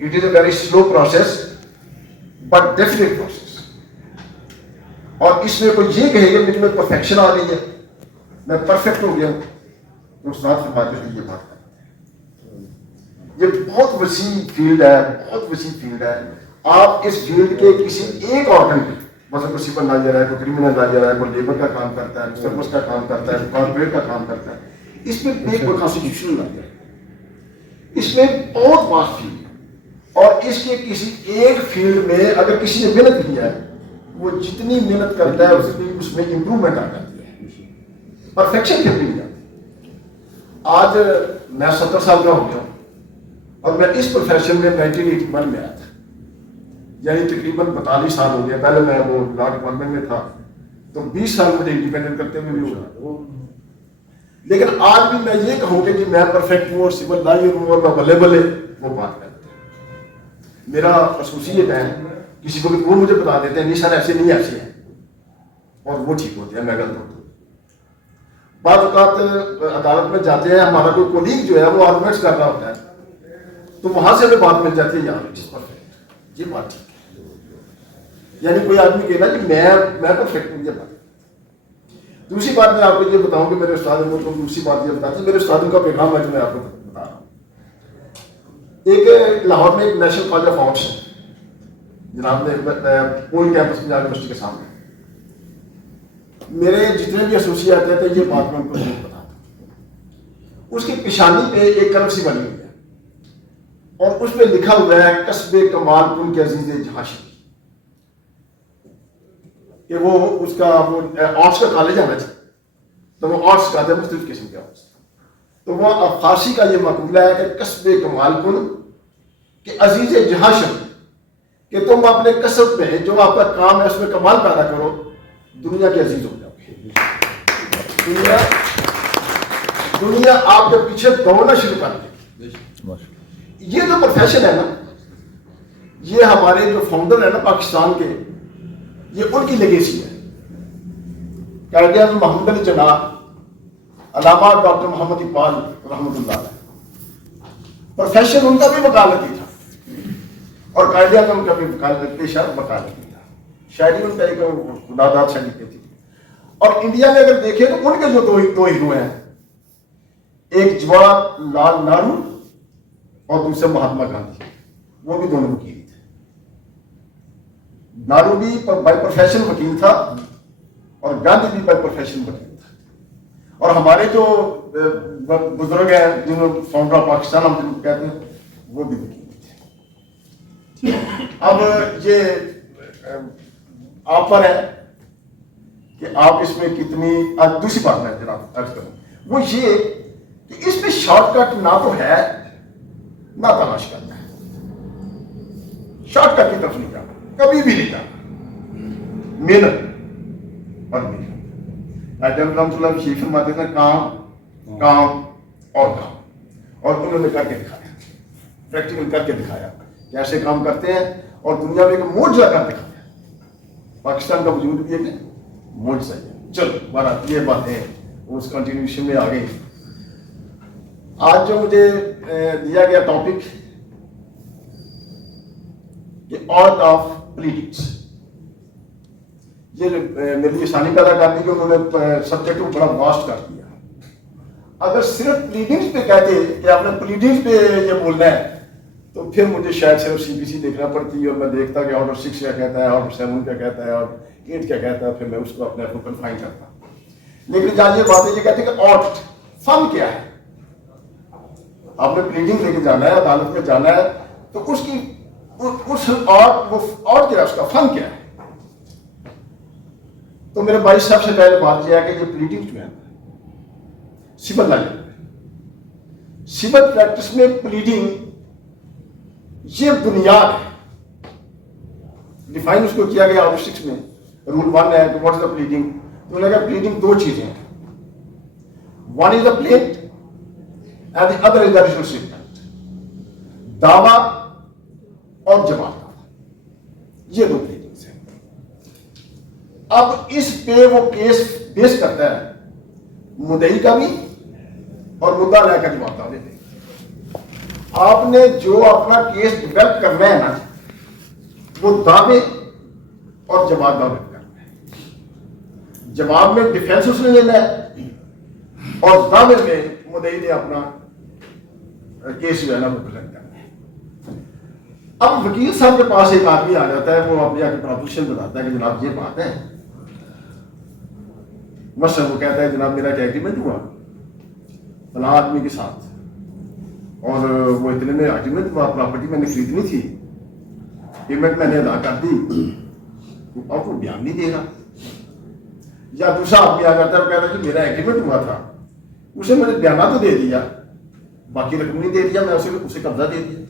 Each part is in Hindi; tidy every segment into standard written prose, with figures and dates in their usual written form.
It is a very slow process but definite process. और इसमें कोई ये कहे कि मुझमें परफेक्शन आ गई है, मैं परफेक्ट हो गया हूं, तो उस्ताद फरमाते थे ये बात है। ये बहुत वसी फील्ड है, बहुत वसी फील्ड है। आप इस फील्ड के किसी एक ऑर्गन पे, मतलब कोई सिविल लॉयर है, कोई क्रिमिनल लॉयर है, कोई लेबर का काम करता है, सर्विस का काम करता है, कॉर्पोरेट का काम करता है, इसमें एक कोई कॉन्स्टिट्यूशनल लॉयर है, इसमें बहुत वास्ट फील्ड है। और इसके किसी एक फील्ड में अगर किसी ने मेहनत की है, वो जितनी मेहनत करता है उसमें इंप्रूवमेंट आ जाती है, परफेक्शन फिर भी नहीं जाती। आज मैं 70 साल का हो गया और मैं इस प्रोफेशन में 1981 में आया था, यानी तकरीबन 42 साल हो गया। पहले मैं वो लॉ डिपार्टमेंट में था, तो 20 साल मुझे इंडिपेंडेंट करते हुए भी हुआ। लेकिन आज भी मैं ये कहूँगा कि मैं परफेक्ट हूँ और सिविल लॉयर हूँ और मैं बल्ले बल्ले वो बात करता हूँ। मेरा एसोसिएट है, किसी को भी वो मुझे बता देते हैं नहीं सर ऐसे नहीं ऐसे है, और वो ठीक होते हैं, मैं गलत होता हूँ। बाद औक़ात अदालत में जाते हैं, हमारा कोई कोलीग जो है वो आर्गूमेंट्स कर रहा होता है, तो वहां से हमें बात मिल जाती है यार जिस परफेक्ट, ये बात ठीक है। यानी कोई आदमी कहना कि मैं परफेक्ट हूँ, ये बात। दूसरी बात मैं आपको ये बताऊं कि मेरे उस्ताद को, दूसरी बात ये बताती है, मेरे उस्ताद का पैगाम है जो मैं आपको बता रहा हूँ। एक लाहौर में एक नेशनल कॉलेज ऑफ आर्ट्स है जनाब ने पोल कैंपस पंजाब यूनिवर्सिटी के सामने। मेरे जितने भी एसोसिएट आते थे ये बात मैं उनको नहीं बताता। उसकी पेशानी पे एक करंसी बनी हुई है और उस पर लिखा हुआ है कस्बे कमाल कुन के अजीज जहाशी, कि वो उसका वो आर्ट्स का कॉलेज है ना, तो वो आर्ट्स का है, मुख्तलिफ किस्म के आर्ट्स। तो वो फारसी का ये मकूला है कि कस्बे कमाल कुन के अजीज जहाशम, कि तुम अपने कसब में जो आपका काम है उसमें कमाल पैदा करो, दुनिया के अजीज हो जाओगे। दुनिया आपके पीछे दौड़ना शुरू कर देगी। ये जो प्रोफेशन है ना, ये हमारे जो फाउंडर है ना पाकिस्तान के, ये उनकी लेगेसी है। कायदे-ए-आज़म मोहम्मद अली जिन्ना, अल्लामा डॉक्टर मोहम्मद इकबाल रहमतुल्लाह अलैह, प्रोफेशन उनका भी वकालती था और कायदे-ए-आज़म का भी पेशा वकालती था। शायरी उनका एक खुदादाद शायरी कहती थी। और इंडिया में अगर देखें तो उनके जो दो हीरो हैं, एक जवाहरलाल नेहरू और दूसरा महात्मा गांधी, वो भी दोनों वकील थे। नेहरू भी बाय प्रोफेशन वकील था और गांधी भी बाय प्रोफेशन वकील था। और हमारे जो बुजुर्ग हैं जिन्होंने फाउंडर ऑफ पाकिस्तान हम जिनको कहते हैं, वो भी वकील थे। अब ये आप पर है कि आप इसमें कितनी, दूसरी बात मैं जनाब अर्ज करूं, वो ये कि इसमें शॉर्टकट ना तो है ना तलाश करना है। शॉर्टकट की तरफ नहीं जाना, कभी भी नहीं जाना, मेहनत और मेहनत। शेख फरमाते थे काम काम और काम, और उन्होंने करके दिखाया, प्रैक्टिकल करके दिखाया कैसे काम करते हैं और दुनिया में एक मोजा कर दिखाया। पाकिस्तान का वजूद भी एक मोजा है। चलो बात ये बातें उस कंटिन्यूशन में आ गई। आज जो मुझे दिया गया टॉपिक कि आर्ट ऑफ प्लीडिंग्स, ये मेरे लिए आसानी पैदा करनी कि उन्होंने सब्जेक्ट को बड़ा वास्ट कर दिया। अगर सिर्फ प्लीडिंग्स पे कहते कि आपने प्लीडिंग्स पे ये बोलना है, तो फिर मुझे शायद सिर्फ सीबीसी देखना पड़ती और मैं देखता कि ऑर्डर 6 क्या कहता है, ऑर्डर 7 क्या कहता है और 8 क्या कहता है, फिर मैं उसको अपने आप को कन्फाइन करता। लेकिन जहाँ ये बातें ये कहते हैं कि आर्ट फन क्या है, आपने प्लीडिंग लेके जाना है, अदालत में जाना है, तो उसकी उस आर्ट, वो आर्ट क्या है, उसका फन क्या है। तो मेरे भाई सबसे पहले बात यह है कि ये प्लीडिंग जो है सिविल लॉ, सिविल प्रैक्टिस में प्लीडिंग ये बुनियाद है। डिफाइन उसको किया गया ऑर्डर 6 में, रूल 1 है कि व्हाट इज द प्लीडिंग। तो लगा प्लीडिंग दो चीजें हैं, one is the plaint and the other is the result statement. दावा और जवाब, ये दो प्लीडिंग्स हैं। अब इस पे वो केस बेस करता है मुद्दई का भी और मुद्दा लेकर जवाब का भी। आपने जो अपना केस डेवलप करना है ना, वो दावे और जवाब दावे करना है। जवाब में डिफेंस उसने लेना है और दावे में मुद्दई ने अपना केस जो है ना वो प्रेजेंट करना है। अब वकील साहब के पास एक आदमी आ जाता है, वो अपने आके प्रोपोजिशन बताता है कि जनाब ये बात है। मसलन वो कहता है जनाब मेरा एक एग्रीमेंट हुआ फला आदमी के साथ और वो इतने में एग्रीमेंट हुआ, प्रॉपर्टी मैंने खरीदनी थी, पेमेंट मैंने अदा कर दी, अब वो बयान नहीं देगा। या दूसरा आदमी आ जाता है, वो कहता है कि मेरा एग्रीमेंट हुआ था, उसे मैंने बयाना तो दे दिया, बाकी रकम नहीं दे दिया, मैं उसे कब्जा दे दिया।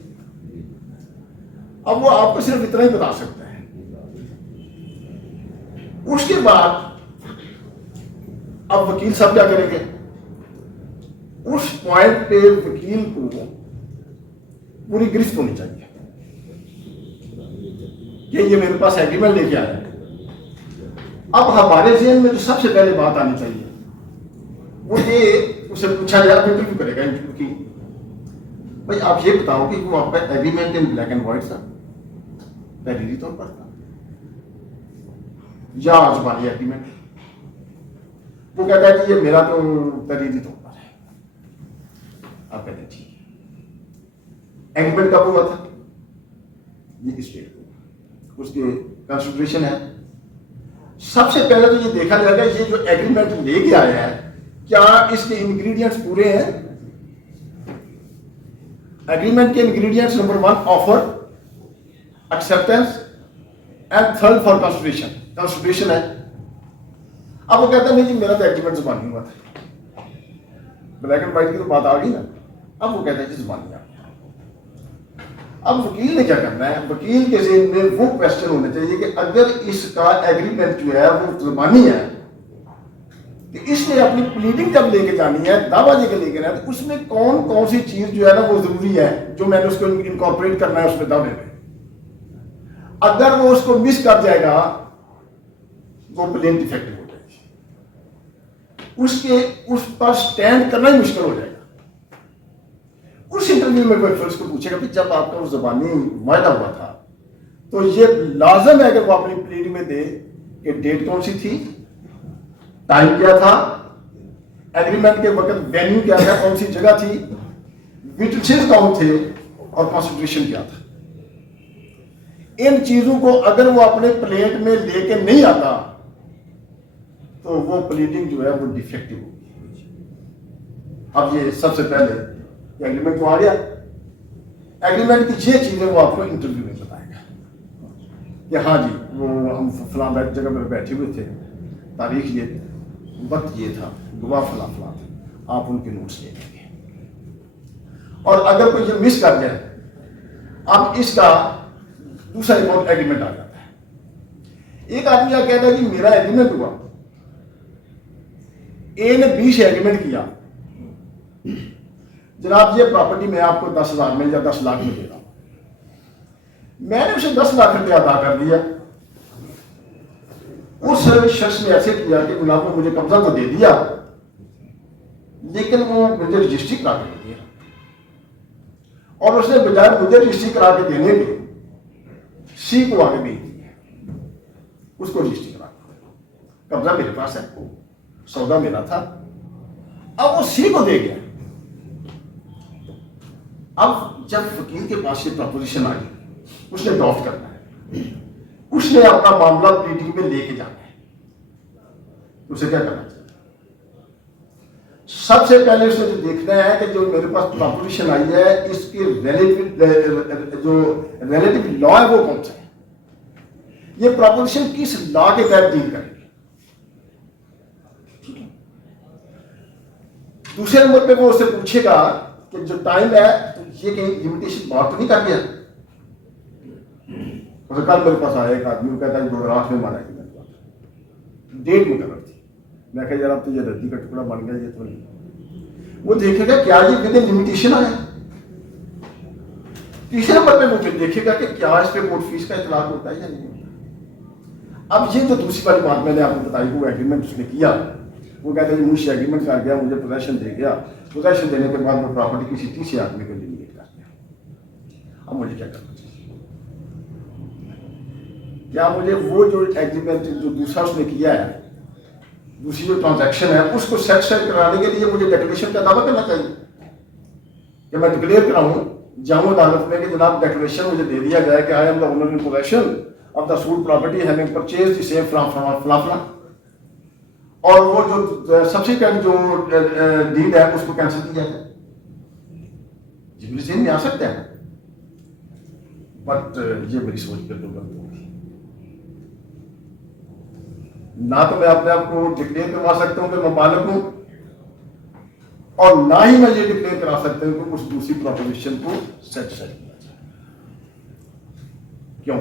अब वो आपको सिर्फ इतना ही बता सकता है। उसके बाद अब वकील साहब क्या करेंगे? उस पॉइंट पे वकील को पूरी गिरफ्त होनी चाहिए कि ये मेरे पास एग्रीमेंट लेके आया है। अब हमारे जेहन में जो सबसे पहले बात आनी चाहिए वो ये, उसे पूछा जाए, इंटरव्यू करेगा इंटरव्यू की, भाई आप ये बताओ कि वो आपका agreement in black and white था, तहरीरी तौर पर था या जुबानी एग्रीमेंट? वो कहता है कि ये मेरा तो तहरीरी तौर पर है। आप कहते हैं ठीक है। एग्रीमेंट कब हुआ था? ये स्टेट को उसके कंसिडरेशन है। सबसे पहले तो ये देखा जाएगा ये जो एग्रीमेंट लेके आया है क्या इसके इंग्रेडिएंट्स पूरे हैं। एग्रीमेंट के ingredients number 1 offer, acceptance and third for consideration है। अब वो कहता है नहीं जी मेरा तो एग्रीमेंट जुबानी हुआ था, ब्लैक एंड व्हाइट की तो बात आ गई ना। अब वो कहता है कि जुबानी आ गया। अब वकील ने क्या करना है? वकील के जेहन में वो क्वेश्चन होने चाहिए कि अगर इसका एग्रीमेंट जो है वो जुबानी है कि इसने अपनी प्लीडिंग जब लेके जानी है, दावा लेके लेके जाना है, तो उसमें कौन कौन सी चीज जो है ना वो जरूरी है जो मैंने उसको इनकॉर्पोरेट करना है उसमें दावे में। अगर वो उसको मिस कर जाएगा वो प्लेन डिफेक्टिव हो जाएगी, उस पर स्टैंड करना ही मुश्किल हो जाएगा। उस इंटरव्यू में कोई फिर को पूछेगा कि जब आपका वो ज़बानी वायदा हुआ था तो ये लाजम है कि वो अपनी प्लीड में दे कि डेट कौन सी थी, टाइम क्या था, एग्रीमेंट के वक्त वेन्यू क्या था, कौन सी जगह थी, विटनेसेस कौन थे और कॉन्सिडरेशन क्या था। इन चीजों को अगर वो अपने प्लेट में लेके नहीं आता तो वो प्लीडिंग जो है वो डिफेक्टिव होगी। अब ये सबसे पहले एग्रीमेंट तो आ गया, एग्रीमेंट की ये चीजें वो आपको इंटरव्यू में बताएगा कि हाँ जी वो हम फलां जगह पर बैठे हुए थे, तारीख ये वक्त ये था, गवाह फला फला था, आप उनके नोट्स ले लेंगे। और अगर कोई ये मिस कर जाए, अब इसका दूसरा एक और एग्रीमेंट आ जाता है। एक आदमी क्या कहता है कि मेरा एग्रीमेंट हुआ, ए ने बी से एग्रीमेंट किया, जनाब ये प्रॉपर्टी मैं आपको 10,000 में या 10 लाख में दे रहा हूं। मैंने उसे 10 लाख रुपया अदा कर दिया। उस शख्स ने ऐसे किया कि जनाब ने मुझे कब्जा तो दे दिया लेकिन वो मुझे रजिस्ट्री करा के दे दिया, और उसने बजाय मुझे रजिस्ट्री करा के देने के सी को आगे भेज दिया, उसको रजिस्ट्री करा के। कब्जा मेरे पास है, सौदा मेरा था, अब वो सी को दे गया। अब जब वकील के पास ये प्रपोजिशन आई, उसने ड्राफ्ट करना है, उसने अपना मामला प्लीडिंग में लेके जाना है, उसे क्या करना चाहिए? सबसे पहले उसने जो देखना है कि जो मेरे पास प्रपोजिशन आई है इसके रिलेटिव लॉ है वो कौन सा है, ये प्रपोजिशन किस लॉ के तहत डील करेगी। दूसरे नंबर पे वो उससे पूछेगा कि जो टाइम है तो ये कहीं लिमिटेशन बात तो नहीं कर दिया। कल मेरे पास आया एक आदमी, वो कहता है 2008 में मारा कि डेट मुकर्रर थी। मैं कहा यार अब तो ये रद्दी का टुकड़ा बन गया, ये तो नहीं। वो देखेगा क्या ये विद लिमिटेशन आया। तीसरे नंबर पे वो फिर देखेगा कि क्या इस पे कोर्ट फीस का इतलाक होता है या नहीं होता। अब ये जो दूसरी वाली बात मैंने आपको बताई, वो एग्रीमेंट उसने किया, वो कहता है मुझसे एग्रीमेंट कर गया, मुझे पोजेशन दे गया, पोजेशन देने के बाद वो प्रॉपर्टी किसी तीसरे आदमी को डिलीगेट कर दिया। अब मुझे क्या करना चाहिए? क्या मुझे वो जो एग्रीमेंट जो दूसरा उसने किया है, दूसरी जो ट्रांजैक्शन है, उसको सेटिस्फाई कराने के लिए मुझे डिक्लेरेशन का दावा करना चाहिए कि मैं डिक्लेयर कराऊं, जाऊं अदालत में कि जनाब डिक्लेरेशन मुझे दे दिया जाए कि I am the owner in possession of the suit property having purchased the same from फलाना, और वो जो सब्सिक्वेंट जो डीड है उसको कैंसिल किया जाए। ये मेरे ज़हन में आ सकता है, बट ये मेरी सोच बिल्कुल गलत होगी। ना तो मैं अपने आप को डिक्लेयर करवा सकता हूं कि मैं मालिक हूं, और ना ही मैं ये डिक्लेयर करा सकता हूं कि उस दूसरी प्रोपोजिशन को सेटिस्फाई किया जाए। क्यों?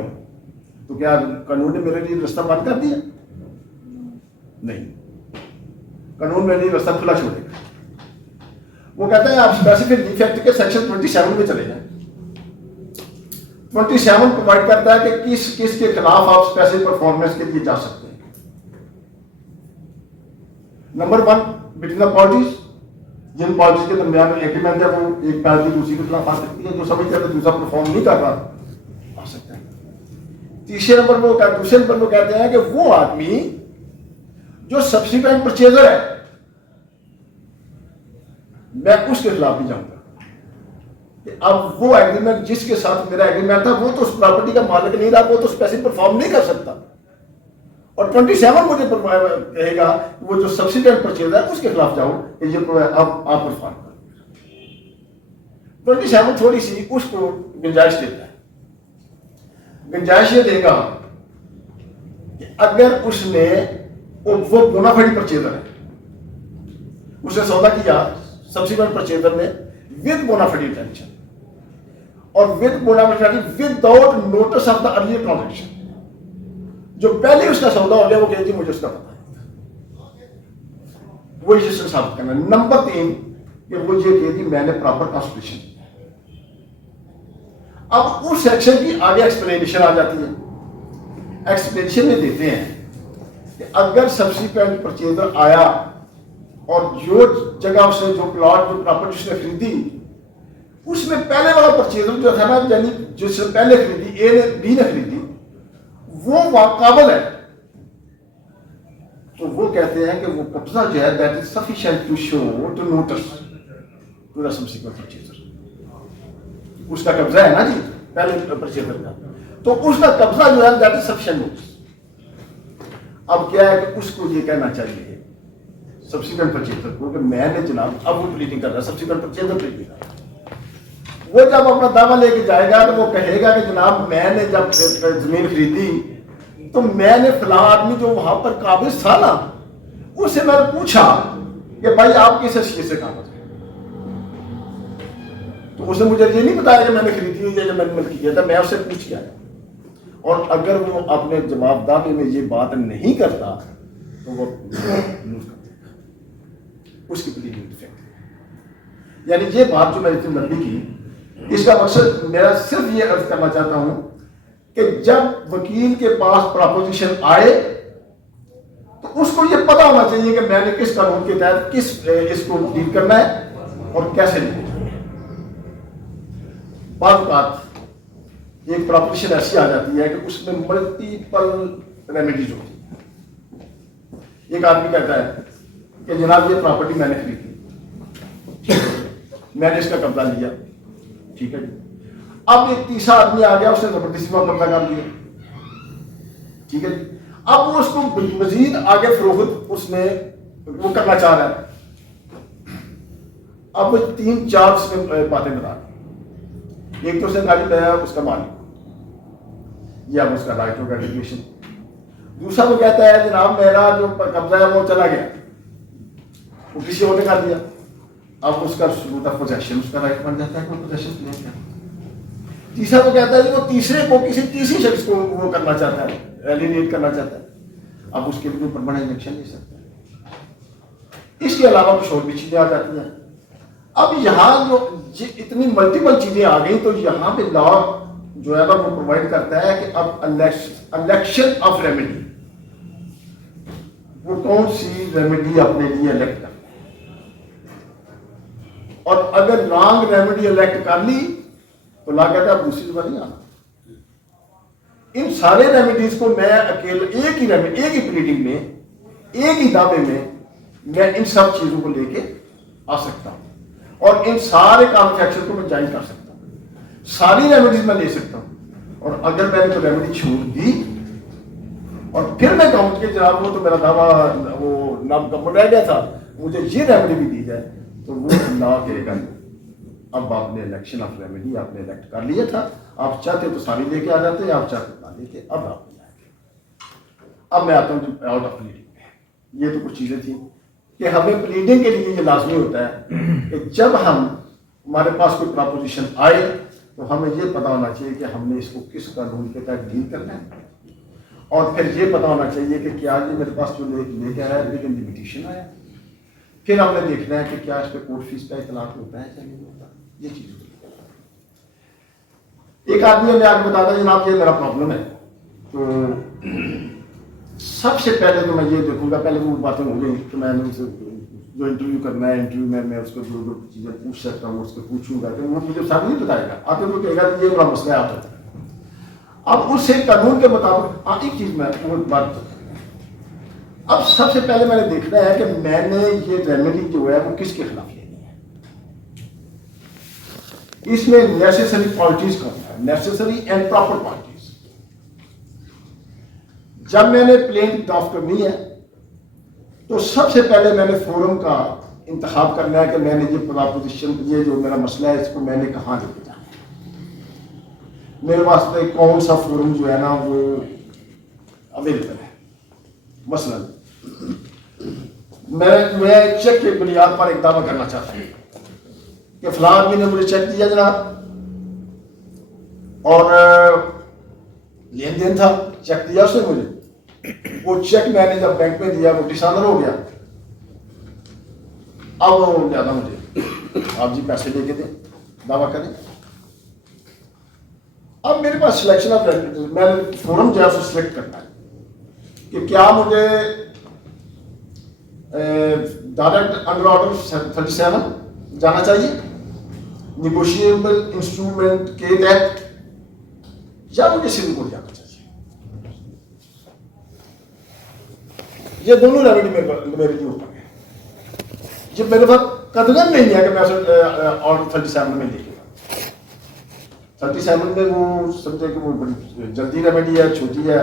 तो क्या कानून ने मेरे लिए रास्ता बंद कर दिया? नहीं, कानून मेरे लिए रास्ता खुला छोड़ेगा। वो कहता है आप स्पेसिफिक डिफेक्ट के सेक्शन 27 में चले जाएं। 27 प्रोवाइड करता है कि किस किस के खिलाफ आप स्पेसिफिक परफॉर्मेंस के लिए जा सकते हैं। नंबर 1, बिटवीन द पार्टीज, जिन पार्टीज के दरमियान में एग्रीमेंट है, वो एक पार्टी दूसरी के खिलाफ आ सकती है, जो समझते हैं दूसरा परफॉर्म नहीं कर रहा आ सकता है। दूसरे नंबर पर वो कहते हैं कि वो आदमी जो सब्सिक्वेंट परचेजर है, मैं उसके खिलाफ नहीं जाऊंगा कि अब वो एग्रीमेंट जिसके साथ मेरा एग्रीमेंट था वो तो उस प्रॉपर्टी का मालिक नहीं रहा, वो तो स्पेसिफिक परफॉर्म नहीं कर सकता, और 27 मुझे कहेगा वो जो सब्सिक्वेंट परचेजर है उसके खिलाफ जाओ कि ये अब आप परफॉर्म करो। 27 थोड़ी सी उसको गुंजाइश देता है। गुंजाइश ये देगा कि अगर उसने वो बोनाफाइड परचेजर है, उसने सौदा किया सब्सिक्वेंट परचेजर में विद बोनाफाइड इंटेंशन, और with bona fide without notice of the earlier transaction, जो पहले उसका सौदा हो गया वो कहे जी मुझे उसका पता है, वो रजिस्टर साबित करना। नंबर 3 कि वो ये कहे जी मैंने प्रॉपर कॉन्स्टिट्यूशन दिया। अब उस सेक्शन की आगे एक्सप्लेनेशन आ जाती है। एक्सप्लेनेशन में देते हैं कि अगर सब्सिक्वेंट परचेजर आया और जो जगह उसने जो प्लॉट जो प्रॉपर्टी उसने खरीदी उसमें पहले वाला परचेजर जो था ना, यानी जिसने पहले खरीदी, ए ने बी ने खरीदी, वो काबिल है, तो वो कहते हैं कि वो कब्जा जो है that is sufficient to show to notice to the subsequent purchaser. उसका कब्जा है ना जी पहले परचेजर का, तो उसका कब्जा जो है दैट इज सफिशिएंट नोटिस। अब क्या है कि उसको ये कहना चाहिए सब्सिक्वेंट परचेजर को कि मैंने जनाब, अब वो प्लीडिंग कर रहा है, सब्सिक्वेंट परचेजर प्लीडिंग कर रहा है, वो जब अपना दावा लेके जाएगा तो वो कहेगा कि जनाब मैंने जब जमीन खरीदी तो मैंने फला आदमी जो वहां पर काबिज था ना, उससे मैंने पूछा कि भाई आप किस हैसियत से काबिज है, तो उसने मुझे ये नहीं बताया कि मैंने खरीदी हुई है या मैंने मिल्क किया था, मैं उससे पूछ के आया। और अगर वो अपने जवाब दावे में ये बात नहीं करता तो वो लूज कर देगा, उसकी प्लीडिंग डिफेक्ट। यानी ये बात जो मैंने इतनी लंबी की, इसका मकसद मेरा सिर्फ ये अर्ज करना चाहता हूं कि जब वकील के पास प्रपोजिशन आए तो उसको ये पता होना चाहिए कि मैंने किस कानून के तहत किस इसको डील करना है और कैसे डील करना है। बात एक प्रपोजिशन ऐसी आ जाती है कि उसमें मल्टीपल रेमेडीज होती है। एक आदमी कहता है कि जनाब ये प्रॉपर्टी मैंने खरीदी, मैंने इसका कब्जा लिया, ठीक है जी। अब एक तीसरा आदमी आ गया, उसने जबरदस्ती में कब्जा कर लिया, ठीक है जी। अब वो उसको मजीद आगे फरोख्त उसने वो करना चाह रहा है। अब वो 3-4 उसमें बातें बता दी। एक तो उसने गाड़ी लाया उसका मालिक, या उसका राइट होगा डिक्लेरेशन। दूसरा वो कहता है जनाब मेरा जो कब्जा है वो चला गया, वो किसी और ने कर दिया, अब उसका सबूत ऑफ पोजेशन उसका राइट बन जाता है कि पोजेशन क्लेम किया। तीसरा वो कहता है कि वो तीसरे को किसी तीसरी शख्स को वो करना चाहता है, एलिनेट करना चाहता है, अब उसके लिए परमानेंट इलेक्शन ले सकता है। इसके अलावा कुछ और भी चीजें आ जाती हैं। अब यहाँ जो इतनी मल्टीपल चीजें आ गई, तो यहाँ पे लॉ जो है वो प्रोवाइड करता है कि अब इलेक्शन ऑफ रेमेडी, वो कौन सी रेमेडी अपने लिए इलेक्ट करता है, और अगर रॉन्ग रेमेडी इलेक्ट कर ली तो ला कहता है अब दूसरी दफा नहीं आना। इन सारे रेमेडीज को मैं अकेले एक ही प्लीडिंग में, एक ही दावे में मैं इन सब चीजों को लेके आ सकता हूं और इन सारे कॉन्फ्रैक्शन को मैं ज्वाइन कर सकता हूं, सारी रेमेडीज मैं ले सकता हूं। और अगर मैंने तो रेमेडी छोड़ दी और फिर मैं कहूँ कि जनाब वो तो मेरा दावा वो नामुकम्मल रह गया था, मुझे ये रेमेडी भी दी जाए, तो वो अल्लाह कहेगा अब आपने इलेक्शन ऑफ रेमेडी आपने इलेक्ट कर लिया था, आप चाहते तो सारी लेके आ जाते, आप चाहते ना लेके, अब आप नहीं आएंगे। अब मैं आता हूँ आउट ऑफ प्लीडिंग में। ये तो कुछ चीज़ें थी कि हमें प्लीडिंग के लिए ये लाजमी होता है कि जब हमारे पास कोई प्रपोजिशन आए तो हमें ये पता होना चाहिए कि हमने इसको किस कानून के तहत डील करना है, और फिर ये पता होना चाहिए कि क्या ये मेरे पास जो लेके आया है विद इन द पिटीशन आया। फिर हमने देखना है कि क्या इस पर कोर्ट फीस का इतलाक होता है या नहीं होता। ये चीज एक आदमी ने आगे बताया जनाब ये मेरा प्रॉब्लम है, तो सबसे पहले तो मैं ये देखूंगा, पहले वो बातें हो गई तो मैंने उनसे जो इंटरव्यू करना है, इंटरव्यू में मैं उसको जो जो चीज़ें पूछ सकता हूँ उसको पूछूंगा, तो वो मुझे सब नहीं बताएगा, आते तो कहेगा ये बड़ा मसला है आता है। अब उससे कानून के मुताबिक एक चीज़ मैं वो बात, अब सबसे पहले मैंने देखना है कि मैंने ये रेमेडी जो है वो किसके खिलाफ लेनी है, इसमें नेसेसरी क्वालिटीज कौन है, नेसेसरी एंड प्रॉपर क्वालिटीज। जब मैंने प्लेन ड्राफ्ट करनी है तो सबसे पहले मैंने फोरम का इंतखाब करना है कि मैंने ये प्रपोजिशन, ये जो मेरा मसला है इसको मैंने कहाँ लेके जाना है, मेरे वास्ते कौन सा फोरम जो है ना वो अवेलेबल है। मसलन मैं चेक की बुनियाद पर एक दावा करना चाहता हूँ कि फलां आदमी ने मुझे चेक दिया जनाब और लेन देन था, चेक दिया उसने मुझे, वो चेक मैंने जब बैंक में दिया वो डिसऑनर हो गया, अब वो ज्यादा मुझे आप जी पैसे लेके दें, दावा करें। अब मेरे पास सिलेक्शन ऑफ मैंने फोरम जो है उसको सिलेक्ट करना है कि क्या मुझे डायरेक्ट अंडर ऑर्डर 37 जाना चाहिए, निगोशिएबल इंस्ट्रूमेंट के तहत, या मुझे सिविल कोर्ट जाना चाहिए। ये दोनों रेमेडी मेरे लिए ऊपर है। ये मेरे पास कदम नहीं है कि मैं ऑर्डर 37 में लेके 37 में वो समझे कि वो बड़ी जल्दी रेमेडी है, छोटी है,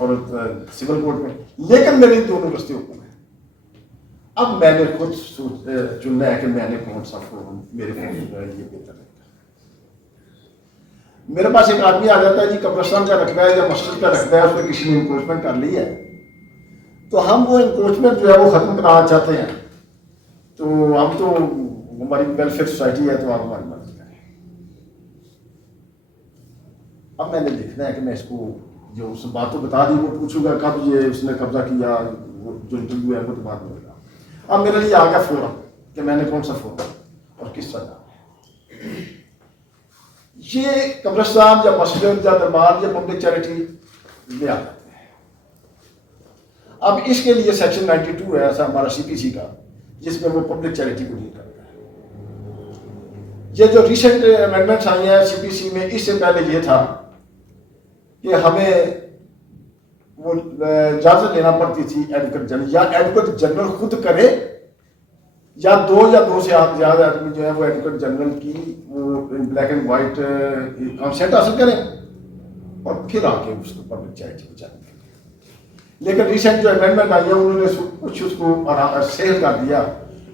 और सिविल कोर्ट में, लेकिन मेरे दोनों रस्ते ऊपर है। अब मैंने खुद चुनना है कि मैंने कौन सा फोरम मेरे लिए बेहतर है। मेरे पास एक आदमी आ जाता है जी कब्रिस्तान का रखना है या मस्जिद का रखना है, उसमें किसी ने इंक्रोचमेंट कर ली है, तो हम वो इंक्रोचमेंट जो है वो खत्म कराना चाहते हैं, तो हम तो हमारी वेलफेयर सोसाइटी है तो आप हमारी मदद करें। अब मैंने देखना है कि मैं इसको जो उस बात तो बता दी, वो पूछूंगा कब ये उसने कब्जा किया, वो जो इंटरव्यू है वो तो बात होगा। अब मेरे लिए आ गया फोरम कि मैंने कौन सा फोरम और किस तरह, ये कब्रिस्तान या मस्जिद या दरबार या पब्लिक चैरिटी में आ जाते हैं। अब इसके लिए सेक्शन 92 है ऐसा हमारा सीपीसी का, जिसमें वो पब्लिक चैरिटी को डील करता है। ये जो रिसेंट अमेंडमेंट्स आई हैं सीपीसी में, इससे पहले ये था कि हमें वो इजाजत लेना पड़ती थी एडवोकेट जनरल, या एडवोकेट जनरल खुद करे, या दो से ज्यादा आदमी जो है वो एडवोकेट जनरल की वो ब्लैक एंड व्हाइट कंसेंट हासिल करें और फिर आके उसको पब्लिक चैरिटी को जाने दें। लेकिन रिसेंट जो अमेंडमेंट आई है उन्होंने कुछ उसको सेल कर दिया,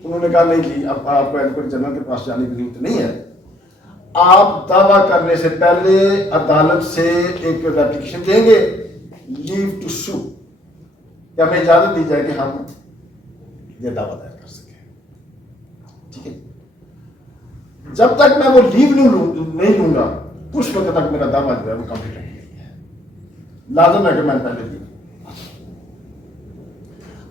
उन्होंने कहा नहीं जी अब आपको एडवोकेट जनरल के पास जाने की जरूरत नहीं है, आप दावा करने से पहले अदालत से एक एप्लीकेशन देंगे लीव टू सू, या हमें इजाजत दी जाए कि हम ये दावा दायर कर सकें। ठीक है, जब तक मैं वो लीव नहीं लूंगा उस वक्त तक मेरा दावा जो है वो कंप्लीट नहीं है, लाजम है कि मैं पहले लीव।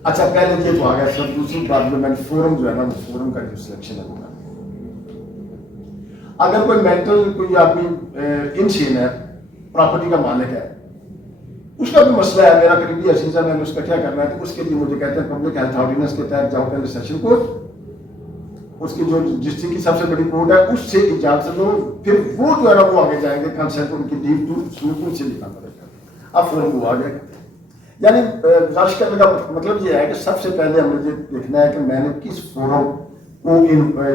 अच्छा पहले ये तो आ गया, सब दूसरी बात में मैंने फोरम जो है ना वो फोरम का जो सिलेक्शन है वो, अगर कोई मेंटल कोई आदमी इनसेन है, प्रॉपर्टी का मालिक है, उसका भी मसला है, मेरा करीबी अजीज है, मैंने उसका क्या करना है, तो उसके लिए मुझे कहते हैं पब्लिक हेल्थ ऑर्डिनेंस के तहत जाओ पहले सेशन कोर्ट, उसकी जो डिस्ट्रिक्ट की सबसे बड़ी कोर्ट है उससे इजाजत लो, फिर वो जो है ना वो आगे जाएंगे, कंसेंट उनकी लीव टू सुप्रीम से लेना पड़ेगा। अब फिर वो आ गए। यानी गुजारिश करने का मतलब ये है कि सबसे पहले हमें ये देखना है कि मैंने किस फोरम को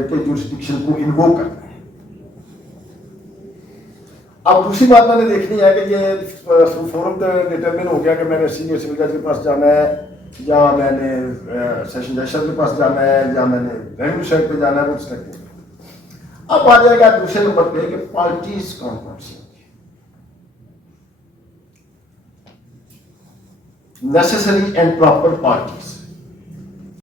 के जुरिस्डिक्शन को इन्वोक करना है। अब दूसरी बात मैंने देखनी है कि ये फोरम तो डिटरमिन हो गया कि मैंने सीनियर सिविल जज के पास जाना है, या मैंने सेशन जज के पास जाना है, या मैंने रेवेन्यू साइड पे जाना है, वो सिलेक्ट हो। अब आ जाएगा दूसरे नंबर पे कि पार्टीज कौन कौन सी नेसेसरी एंड प्रॉपर पार्टीज।